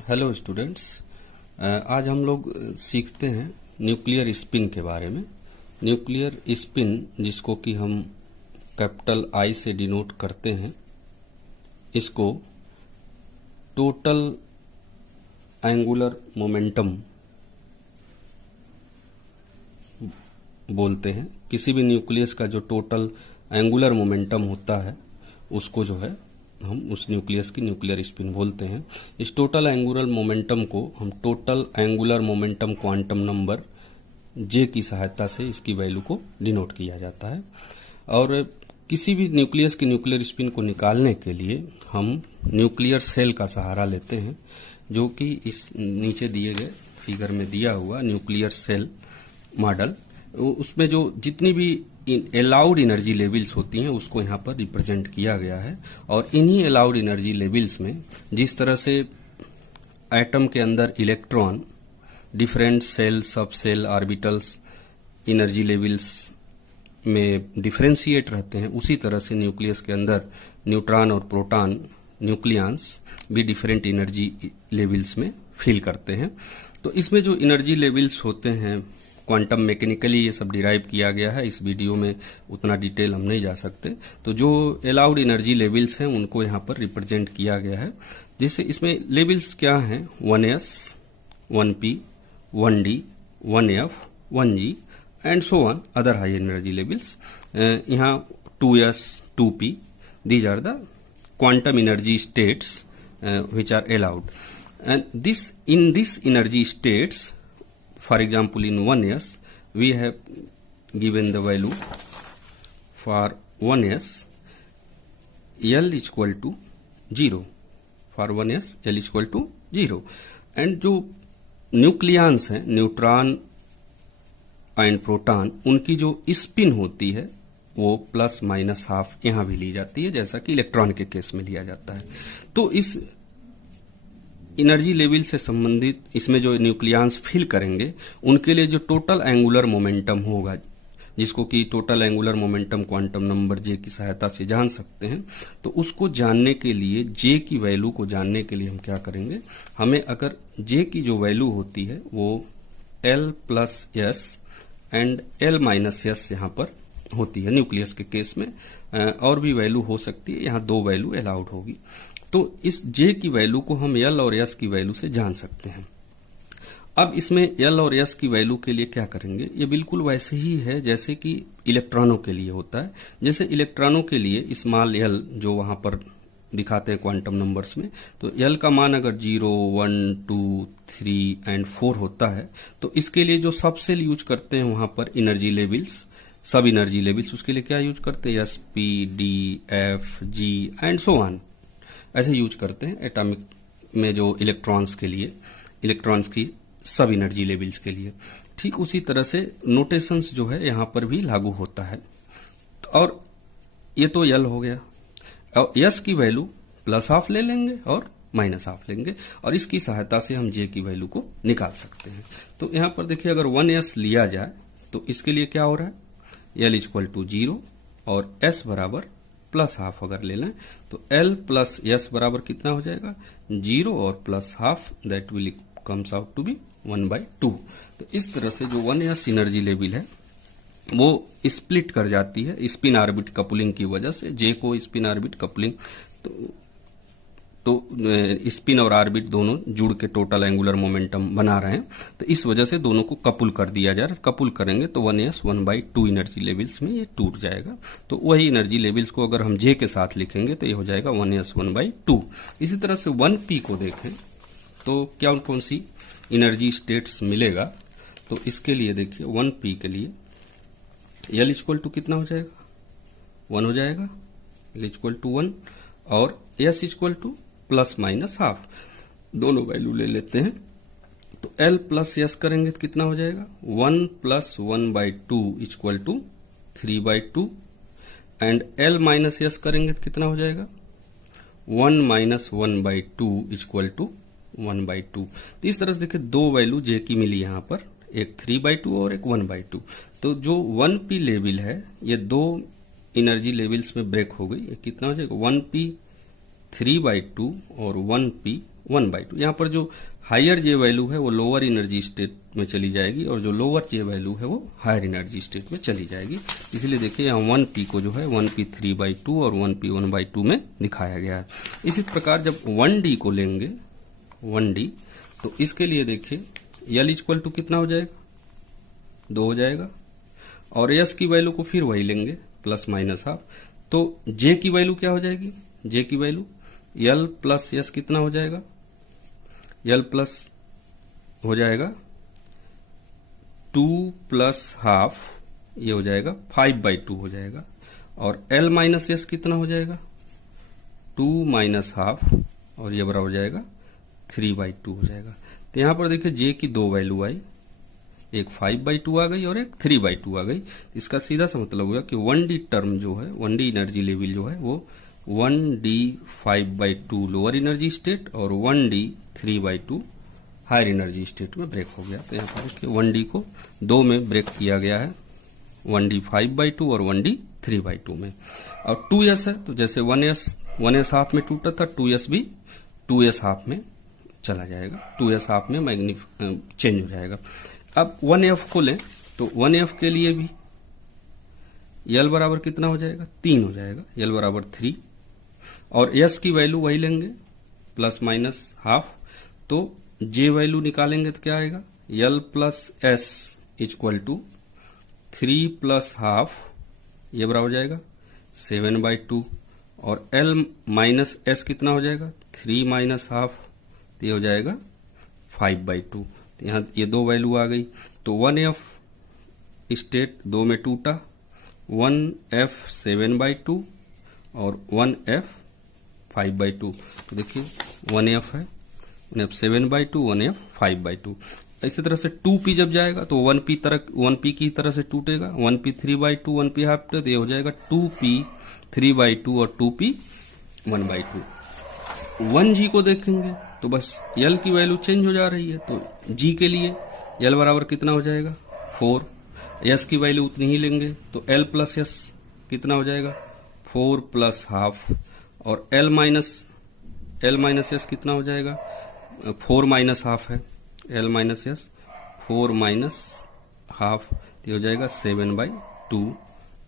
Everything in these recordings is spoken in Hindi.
Hello students. आज हम लोग सीखते हैं न्यूक्लियर स्पिन के बारे में। न्यूक्लियर स्पिन, जिसको कि हम कैपिटल आई से डिनोट करते हैं, इसको टोटल एंगुलर मोमेंटम बोलते हैं। किसी भी न्यूक्लियस का जो टोटल एंगुलर मोमेंटम होता है उसको जो है हम उस न्यूक्लियस की न्यूक्लियर स्पिन बोलते हैं। इस टोटल एंगुलर मोमेंटम को हम total angular momentum quantum number J की सहायता से इसकी वैल्यू को डिनोट किया जाता है। और किसी भी न्यूक्लियस की न्यूक्लियर स्पिन को निकालने के लिए हम न्यूक्लियर सेल का सहारा लेते हैं, जो कि इस नीचे दिए गए फिगर में दिया हुआ न्यूक्लियर सेल मॉडल, उसमें जो जितनी भी अलाउड एनर्जी लेवल्स होती हैं उसको यहाँ पर रिप्रेजेंट किया गया है। और इन्हीं अलाउड एनर्जी लेवल्स में जिस तरह से एटम के अंदर इलेक्ट्रॉन डिफरेंट सेल, सब सेल, ऑर्बिटल्स एनर्जी लेवल्स में डिफरेंशिएट रहते हैं, उसी तरह से न्यूक्लियस के अंदर न्यूट्रॉन और प्रोटॉन न्यूक्लियंस भी डिफरेंट एनर्जी लेवल्स में फील करते हैं। तो इसमें जो एनर्जी लेवल्स होते हैं, क्वांटम मैकेनिकली ये सब डिराइव किया गया है, इस वीडियो में उतना डिटेल हम नहीं जा सकते। तो जो अलाउड एनर्जी लेवल्स हैं उनको यहाँ पर रिप्रेजेंट किया गया है। जैसे इसमें लेवल्स क्या हैं: 1s, 1p, 1d, 1f, 1g and so on other high energy levels. यहाँ 2s, 2p, these are the quantum energy states which are allowed, and in this energy states, for example in 1s we have given the value for 1s L is equal to 0, for 1s L is equal to 0, and जो न्यूक्लियंस हैं, न्यूट्रॉन एंड प्रोटॉन, उनकी जो स्पिन होती है वो प्लस माइनस हाफ यहां भी ली जाती है, जैसा कि इलेक्ट्रॉन के केस में लिया जाता है। तो इस एनर्जी लेवल से संबंधित इसमें जो न्यूक्लियंस फिल करेंगे उनके लिए जो टोटल एंगुलर मोमेंटम होगा, जिसको कि total angular momentum quantum number J की सहायता से जान सकते हैं, तो उसको जानने के लिए, जे की वैल्यू को जानने के लिए हम क्या करेंगे, हमें अगर जे की जो वैल्यू होती है वो L plus S and L minus S यहाँ पर होती है न्यूक्लियस के केस में, और भी वैल्यू हो सकती है, यहाँ दो वैल्यू अलाउड होगी। तो इस जे की वैल्यू को हम एल और एस की वैल्यू से जान सकते हैं। अब इसमें एल और एस की वैल्यू के लिए क्या करेंगे, ये बिल्कुल वैसे ही है जैसे कि इलेक्ट्रॉनों के लिए होता है। जैसे इलेक्ट्रॉनों के लिए स्मॉल एल जो वहां पर दिखाते हैं क्वांटम नंबर्स में, तो एल का मान अगर 0, 1, 2, 3 एंड 4 होता है, तो इसके लिए जो सब सेल यूज करते हैं वहां पर energy levels, sub energy levels, उसके लिए क्या यूज करते हैं, s, p, d, f, g and so on, ऐसे यूज करते हैं एटॉमिक में जो इलेक्ट्रॉन्स के लिए, इलेक्ट्रॉन्स की सब एनर्जी लेवल्स के लिए। ठीक उसी तरह से नोटेशंस जो है यहां पर भी लागू होता है। और ये तो यल हो गया, और यस की वैल्यू प्लस हाफ ले लेंगे और माइनस हाफ लेंगे, और इसकी सहायता से हम जे की वैल्यू को निकाल सकते हैं। तो यहां पर देखिए, अगर 1s लिया जाए तो इसके लिए क्या हो रहा है, L इज इक्वल टू 0 और S बराबर प्लस हाफ अगर ले लें तो L प्लस S बराबर कितना हो जाएगा, 0 और plus half, that will comes out to be 1/2। तो इस तरह से जो 1s एनर्जी लेवल है वो स्प्लिट कर जाती है स्पिन ऑर्बिट कपलिंग की वजह से। जे को स्पिन ऑर्बिट कपलिंग, तो स्पिन और ऑर्बिट दोनों जुड़ के टोटल एंगुलर मोमेंटम बना रहे हैं, तो इस वजह से दोनों को कपुल कर दिया जा रहा है। कपुल करेंगे तो 1s 1/2 एनर्जी लेवल्स में ये टूट जाएगा। तो वही एनर्जी लेवल्स को अगर हम जे के साथ लिखेंगे तो ये हो जाएगा 1s 1/2। इसी तरह से 1p को देखें तो क्या कौन सी एनर्जी स्टेट्स मिलेगा, तो इसके लिए देखिए 1p के लिए L इक्वल टू कितना हो जाएगा, 1 हो जाएगा, L इक्वल टू 1, और S equal two plus minus half, दोनों वैल्यू ले लेते हैं। तो L प्लस S करेंगे तो कितना हो जाएगा, 1 plus 1/2 equal to 3/2, and L minus S करेंगे तो कितना हो जाएगा, 1 माइनस 1/2 इक्वल टू 1/2। तो इस तरह से देखिए दो वैल्यू जे की मिली यहाँ पर, एक 3/2 और एक 1/2। तो जो 1p लेवल है ये दो एनर्जी लेवल्स में ब्रेक हो गई, ये कितना हो जाएगा, 1p 3/2 और 1p 1/2। यहाँ पर जो हायर जे वैल्यू है वो लोअर एनर्जी स्टेट में चली जाएगी और जो लोअर जे वैल्यू है वो हायर एनर्जी स्टेट में चली जाएगी। इसलिए देखिए यहाँ 1p को जो है 1p 3/2 और 1p 1/2 में दिखाया गया है। इसी प्रकार जब 1d को लेंगे 1d तो इसके लिए देखिए L इक्वल टू कितना हो जाएगा, 2 हो जाएगा और S की वैल्यू को फिर वही लेंगे प्लस माइनस हाफ। तो J की वैल्यू क्या हो जाएगी, J की वैल्यू L प्लस S कितना हो जाएगा, L प्लस हो जाएगा 2 प्लस हाफ, ये हो जाएगा 5/2 हो जाएगा और L माइनस S कितना हो जाएगा 2 माइनस हाफ और ये बराबर हो जाएगा 3/2 हो जाएगा। तो यहाँ पर देखिए J की 2 वैल्यू आई, एक 5/2 आ गई और एक 3/2 आ गई। इसका सीधा सा मतलब हुआ कि 1D टर्म जो है 1D एनर्जी लेवल जो है वो 1D 5/2 लोअर एनर्जी स्टेट और 1D 3/2 हायर एनर्जी स्टेट में ब्रेक हो गया। तो यहाँ पर देखिए 1D को 2 में ब्रेक किया गया है, 1D 5/2 और 1D 3/2 में। और 2S है तो जैसे 1S हाफ में टूटा था 2S भी 2S हाफ में चला जाएगा, 2S हाफ में चेंज हो जाएगा। अब 1F को लें तो 1F के लिए भी L बराबर कितना हो जाएगा, 3 हो जाएगा, L बराबर 3 और S की वैल्यू वही लेंगे प्लस माइनस हाफ। तो J वैल्यू निकालेंगे तो क्या आएगा, L plus S equal to 3 plus half, ये बराबर हो जाएगा 7/2 और L माइनस S कितना हो जाएगा 3 माइनस हाफ, तो ये हो जाएगा 5/2। तो यहाँ ये 2 वैल्यू आ गई। तो 1F स्टेट 2 में टूटा, 1F 7/2 और 1F 5/2। तो देखिए 1F है 1F 7/2 1F 5/2। इसी तरह से 2P जब जाएगा तो 1P की तरह से टूटेगा, 1P 3/2 1P हाफ, तो ये हो जाएगा 2P 3/2 और 2P 1/2। 1G को देखेंगे तो बस L की वैल्यू चेंज हो जा रही है। तो G के लिए L बराबर कितना हो जाएगा 4, S की वैल्यू उतनी ही लेंगे तो L प्लस S कितना हो जाएगा 4 प्लस हाफ और L माइनस S कितना हो जाएगा 4 माइनस हाफ है, L minus S 4 minus half, ये हो जाएगा 7/2।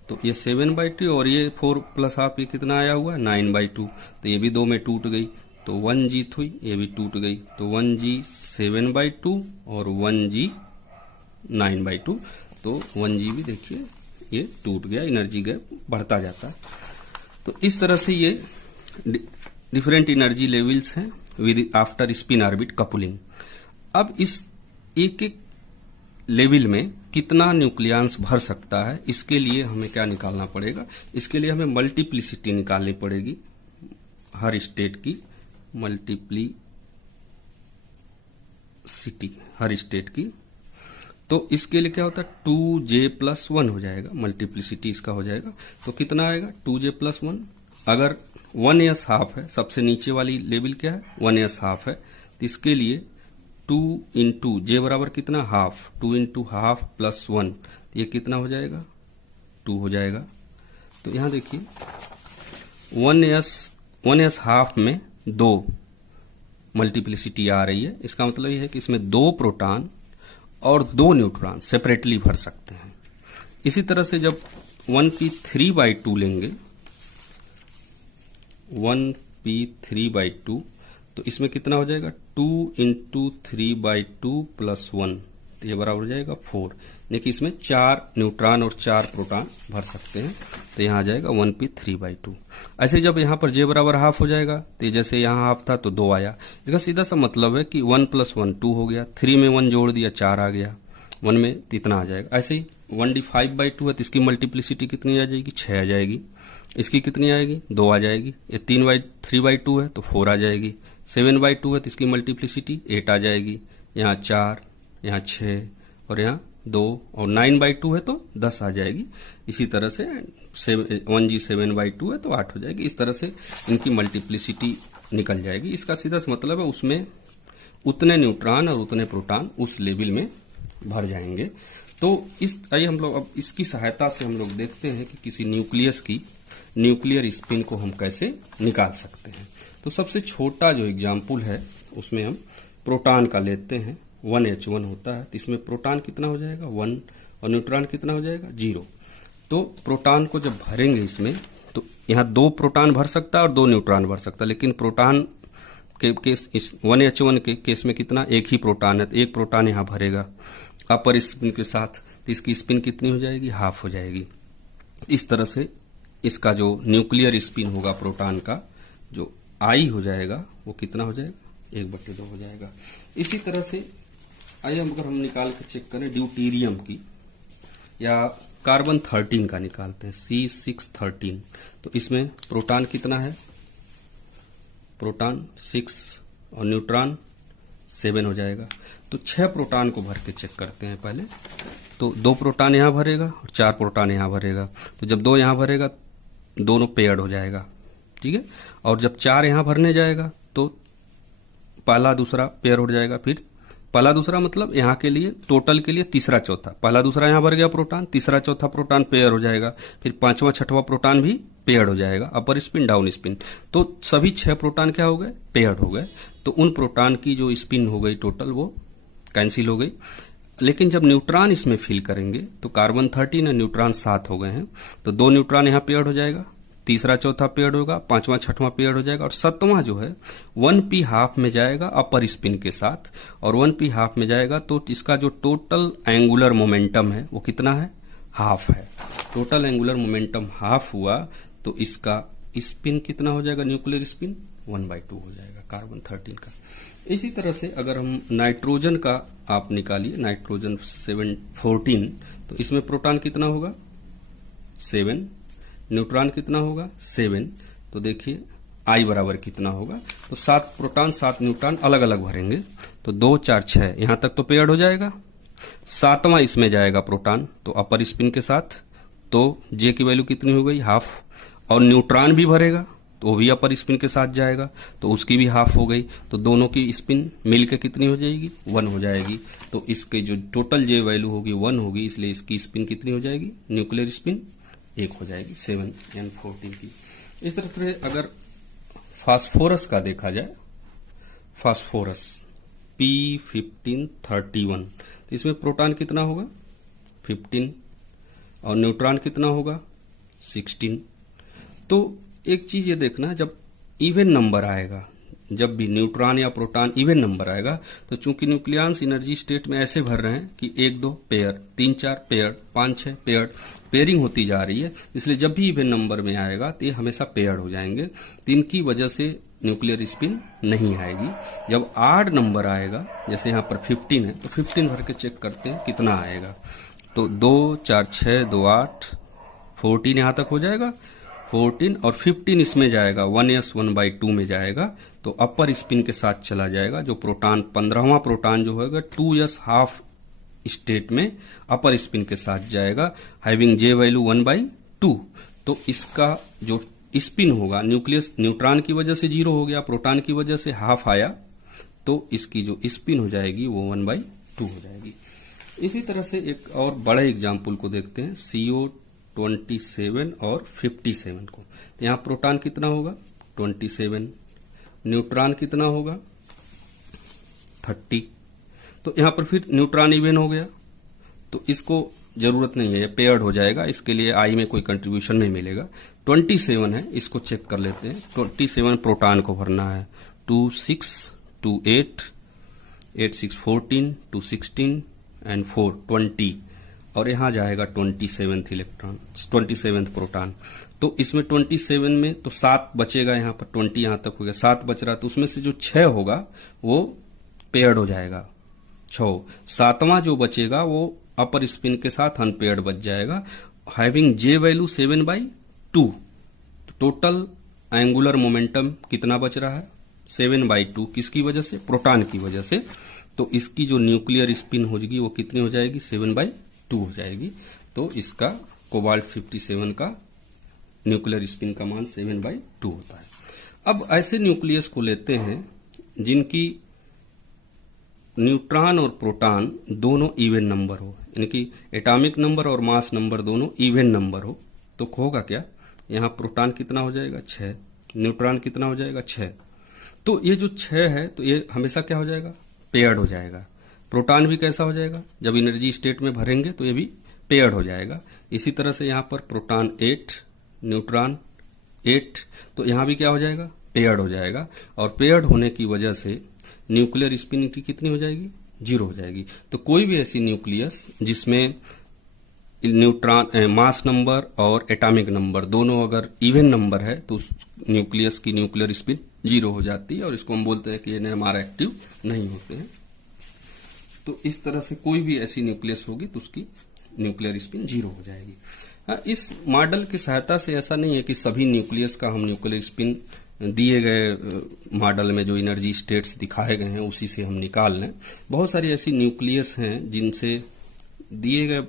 तो ये 7/2 और ये 4 प्लस हाफ ये कितना आया हुआ 9/2। तो ये भी 2 में टूट गई तो 1G थी, ये भी टूट गई तो 1G 7/2 और 1G 9/2। तो 1G भी देखिए ये टूट गया, एनर्जी गैप बढ़ता जाता है। तो इस तरह से ये डिफरेंट एनर्जी लेवल्स हैं with after spin orbit coupling. अब इस एक एक लेवल में कितना न्यूक्लियस भर सकता है, इसके लिए हमें क्या निकालना पड़ेगा, इसके लिए हमें मल्टीप्लिसिटी निकालनी पड़ेगी, हर स्टेट की मल्टीप्लिसिटी हर स्टेट की। तो इसके लिए क्या होता है 2J प्लस 1 हो जाएगा, मल्टीप्लिसिटी इसका हो जाएगा। तो कितना आएगा 2J प्लस 1। अगर 1S हाफ है, सबसे नीचे वाली लेवल क्या है 1S हाफ है, तो इसके लिए 2 इंटू J बराबर कितना हाफ, 2 इंटू हाफ प्लस 1, तो ये कितना हो जाएगा 2 हो जाएगा। तो यहाँ देखिए 1S हाफ में 2 मल्टीप्लिसिटी आ रही है, इसका मतलब ये है कि इसमें 2 प्रोटॉन और 2 न्यूट्रॉन सेपरेटली भर सकते हैं। इसी तरह से जब 1P 3/2 लेंगे 1P 3/2 तो इसमें कितना हो जाएगा 2 इंटू 3/2 प्लस 1, तो ये बराबर हो जाएगा 4। यानी कि इसमें 4 न्यूट्रॉन और 4 प्रोटॉन भर सकते हैं। तो यहाँ आ जाएगा 1P 3/2। ऐसे जब यहाँ पर J बराबर हाफ हो जाएगा तो जैसे यहाँ हाफ था तो 2 आया, इसका सीधा सा मतलब है कि 1 + 1 2 हो गया, 3 में 1 जोड़ दिया 4 आ गया, 1 में इतना आ जाएगा। ऐसे ही 1D 5/2 है तो इसकी मल्टीप्लिसिटी कितनी आ जाएगी 6 आ जाएगी, इसकी कितनी आएगी 2 आ जाएगी। ये 3/2 है तो 4 आ जाएगी, 7/2 है तो इसकी मल्टीप्लिसिटी 8 आ जाएगी, यहाँ 4 यहाँ 6 और यहाँ 2 और 9/2 है तो 10 आ जाएगी। इसी तरह से 1G 7/2 है तो 8 हो जाएगी। इस तरह से इनकी मल्टीप्लिसिटी निकल जाएगी। इसका सीधा मतलब है उसमें उतने न्यूट्रॉन और उतने प्रोटॉन उस लेवल में भर जाएंगे। तो आइए हम लोग अब इसकी सहायता से हम लोग देखते हैं कि किसी न्यूक्लियस की न्यूक्लियर स्पिन को हम कैसे निकाल सकते हैं। तो सबसे छोटा जो एग्जाम्पल है उसमें हम प्रोटॉन का लेते हैं, 1H1 होता है, तो इसमें प्रोटॉन कितना हो जाएगा 1 और न्यूट्रॉन कितना हो जाएगा 0। तो प्रोटॉन को जब भरेंगे इसमें तो यहाँ 2 प्रोटॉन भर सकता है और 2 न्यूट्रॉन भर सकता है, लेकिन प्रोटॉन के केस इस 1H1 के केस में कितना, एक ही प्रोटॉन है, तो एक प्रोटॉन यहाँ भरेगा अपर स्पिन के साथ, तो इसकी स्पिन कितनी हो जाएगी, हाफ हो जाएगी। इस तरह से इसका जो न्यूक्लियर स्पिन होगा प्रोटॉन का, जो आई हो जाएगा वो कितना हो जाएगा, 1/2 हो जाएगा। इसी तरह से आइए अगर हम निकाल के चेक करें ड्यूटीरियम की या कार्बन 13 का निकालते हैं, C613, तो इसमें प्रोटॉन कितना है, प्रोटॉन 6 और न्यूट्रॉन 7 हो जाएगा। तो 6 प्रोटॉन को भर के चेक करते हैं पहले। तो 2 प्रोटॉन यहाँ भरेगा और 4 प्रोटॉन यहाँ भरेगा, तो जब 2 यहाँ भरेगा दोनों पेयर्ड हो जाएगा, ठीक है। और जब 4 यहाँ भरने जाएगा तो पहला दूसरा पेयर हो जाएगा, फिर पहला दूसरा मतलब यहाँ के लिए टोटल के लिए तीसरा चौथा, पहला दूसरा यहाँ भर गया प्रोटॉन, तीसरा चौथा प्रोटॉन पेयर हो जाएगा, फिर 5वां 6वां प्रोटॉन भी पेयर्ड हो जाएगा, अपर स्पिन डाउन स्पिन। तो सभी 6 प्रोटॉन क्या हो गए, पेयर्ड हो गए। तो उन प्रोटॉन की जो स्पिन हो गई टोटल वो कैंसिल हो गई। लेकिन जब न्यूट्रॉन इसमें फिल करेंगे तो कार्बन 13 और न्यूट्रॉन 7 हो गए हैं, तो 2 न्यूट्रॉन यहाँ पेयर्ड हो जाएगा, तीसरा चौथा पेयर्ड होगा, 5वां 6वां पेयर्ड हो जाएगा, और 7वां जो है 1p हाफ में जाएगा अपर स्पिन के साथ, और 1p हाफ में जाएगा तो इसका जो टोटल एंगुलर मोमेंटम है वो कितना है, हाफ है। टोटल एंगुलर मोमेंटम हाफ हुआ तो इसका स्पिन कितना हो जाएगा, न्यूक्लियर स्पिन 1/2 हो जाएगा कार्बन 13 का। इसी तरह से अगर हम नाइट्रोजन का आप निकालिए, नाइट्रोजन 714, तो इसमें प्रोटॉन कितना होगा 7, न्यूट्रॉन कितना होगा 7, तो देखिए आई बराबर कितना होगा, तो 7 प्रोटॉन 7 न्यूट्रॉन अलग अलग भरेंगे, तो 2 4 6 यहां तक तो पेयर्ड हो जाएगा। 7वां इसमें जाएगा प्रोटॉन तो अपर स्पिन के साथ, तो जे की वैल्यू कितनी हो गई, हाफ, और न्यूट्रॉन भी भरेगा तो वो भी अपर स्पिन के साथ जाएगा तो उसकी भी हाफ हो गई, तो दोनों की स्पिन मिलके कितनी हो जाएगी, 1 हो जाएगी। तो इसके जो टोटल जे वैल्यू होगी 1 होगी, इसलिए इसकी स्पिन कितनी हो जाएगी, न्यूक्लियर स्पिन 1 हो जाएगी 7n14 की। इस तरह से अगर फास्फोरस का देखा जाए, फास्फोरस P1531, तो इसमें प्रोटॉन कितना होगा 15 और न्यूट्रॉन कितना होगा 16। तो एक चीज ये देखना, जब इवन नंबर आएगा, जब भी न्यूट्रॉन या प्रोटॉन इवन नंबर आएगा, तो चूंकि न्यूक्लियस एनर्जी स्टेट में ऐसे भर रहे हैं कि 1 2 पेयर, 3 4 पेयर, 5 6 पेयर, पेयरिंग होती जा रही है, इसलिए जब भी इवन नंबर में आएगा तो ये हमेशा पेयर्ड हो जाएंगे, तो इनकी वजह से न्यूक्लियर स्पिन नहीं आएगी। जब आड नंबर आएगा, जैसे यहाँ पर 15 है, तो 15 भर के चेक करते हैं कितना आएगा, तो 2 4 6 2 8 14 यहाँ तक हो जाएगा, 14 और 15 इसमें जाएगा 1s1/2 में जाएगा, तो अपर स्पिन के साथ चला जाएगा। जो प्रोटॉन 15वां प्रोटॉन जो होगा 2s हाफ स्टेट में अपर स्पिन के साथ जाएगा, हैविंग जे वैल्यू 1/2। तो इसका जो स्पिन होगा, न्यूक्लियस न्यूट्रॉन की वजह से 0 हो गया, प्रोटॉन की वजह से हाफ आया, तो इसकी जो स्पिन हो जाएगी वो 1/2 हो जाएगी। इसी तरह से एक और बड़े एग्जाम्पल को देखते हैं, CO27 और 57 को। तो यहाँ प्रोटॉन कितना होगा 27, न्यूट्रॉन कितना होगा 30। तो यहाँ पर फिर न्यूट्रॉन इवन हो गया, तो इसको जरूरत नहीं है, ये पेयर्ड हो जाएगा, इसके लिए आई में कोई कंट्रीब्यूशन नहीं मिलेगा। 27 है, इसको चेक कर लेते हैं। 27 प्रोटॉन को भरना है, 2 6 2 8 8 6 14 2 16 एंड 4 20, और यहाँ जाएगा 27th इलेक्ट्रॉन, 27th प्रोटॉन। तो इसमें 27 में तो 7 बचेगा, यहाँ पर 20 यहाँ तक हो गया, 7 बच रहा, तो उसमें से जो 6 होगा वो पेयर्ड हो जाएगा, 6। 7वां जो बचेगा वो अपर स्पिन के साथ अनपेयर्ड बच जाएगा, हैविंग जे वैल्यू 7/2। टोटल एंगुलर मोमेंटम कितना बच रहा है 7/2, किसकी वजह से, प्रोटॉन की वजह से। तो इसकी जो न्यूक्लियर स्पिन होगी वो कितनी हो जाएगी 7/2 हो जाएगी। तो इसका कोबाल्ट 57 का न्यूक्लियर स्पिन का मान 7/2 होता है। अब ऐसे न्यूक्लियस को लेते हैं जिनकी न्यूट्रॉन और प्रोटॉन दोनों इवन नंबर हो, यानी कि एटॉमिक नंबर और मास नंबर दोनों इवन नंबर हो। तो होगा क्या, यहाँ प्रोटॉन कितना हो जाएगा 6, न्यूट्रॉन कितना हो जाएगा 6, तो ये जो 6 है तो ये हमेशा क्या हो जाएगा, पेयर्ड हो जाएगा। प्रोटॉन भी कैसा हो जाएगा, जब एनर्जी स्टेट में भरेंगे तो ये भी पेयर्ड हो जाएगा। इसी तरह से यहाँ पर प्रोटॉन 8, न्यूट्रॉन 8, तो यहाँ भी क्या हो जाएगा, पेयर्ड हो जाएगा। और पेयर्ड होने की वजह से न्यूक्लियर स्पिनिटी कितनी हो जाएगी, 0 हो जाएगी। तो कोई भी ऐसी न्यूक्लियस जिसमें न्यूट्रॉन मास नंबर और एटॉमिक नंबर दोनों अगर इवन नंबर है तो उस न्यूक्लियस की न्यूक्लियर स्पिन 0 हो जाती है, और इसको हम बोलते हैं कि ये हमारा एक्टिव नहीं होते हैं। तो इस तरह से कोई भी ऐसी न्यूक्लियस होगी तो उसकी न्यूक्लियर स्पिन 0 हो जाएगी। इस मॉडल की सहायता से ऐसा नहीं है कि सभी न्यूक्लियस का हम न्यूक्लियर स्पिन दिए गए मॉडल में जो एनर्जी स्टेट्स दिखाए गए हैं उसी से हम निकाल लें। बहुत सारी ऐसी न्यूक्लियस हैं जिनसे दिए गए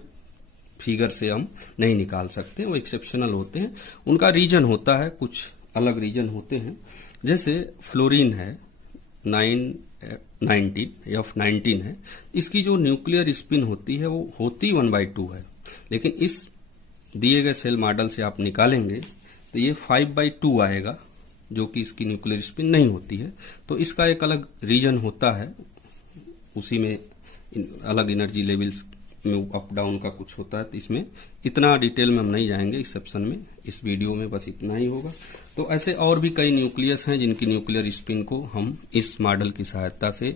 फिगर से हम नहीं निकाल सकते, वो एक्सेप्शनल होते हैं। उनका रीजन होता है, कुछ अलग रीजन होते हैं। जैसे फ्लोरीन है 919 F19 है, इसकी जो न्यूक्लियर स्पिन होती है वो होती 1/2 है, लेकिन इस दिए गए सेल मॉडल से आप निकालेंगे तो ये 5/2 आएगा, जो कि इसकी न्यूक्लियर स्पिन नहीं होती है। तो इसका एक अलग रीजन होता है, उसी में अलग एनर्जी लेवल्स में अप डाउन का कुछ होता है। तो इसमें इतना डिटेल में हम नहीं जाएंगे इस सेक्शन में, इस वीडियो में बस इतना ही होगा। तो ऐसे और भी कई न्यूक्लियस हैं जिनकी न्यूक्लियर स्पिन को हम इस मॉडल की सहायता से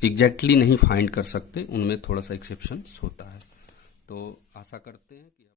एग्जैक्टली नहीं फाइंड कर सकते, उनमें थोड़ा सा एक्सेप्शन होता है। तो आशा करते हैं कि